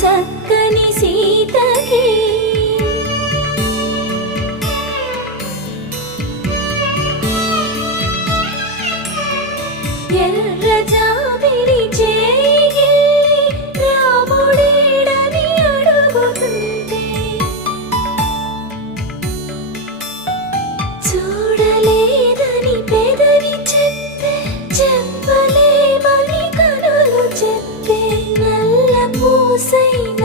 చక్కని సీతకి ఎర్ర జాబిలి చేయి రాముడేడని అడుగుతుంటే చూడలేదని పెదవి చెప్పే చెప్పలేమని కనులు చెప్పే నల్ల పూసైన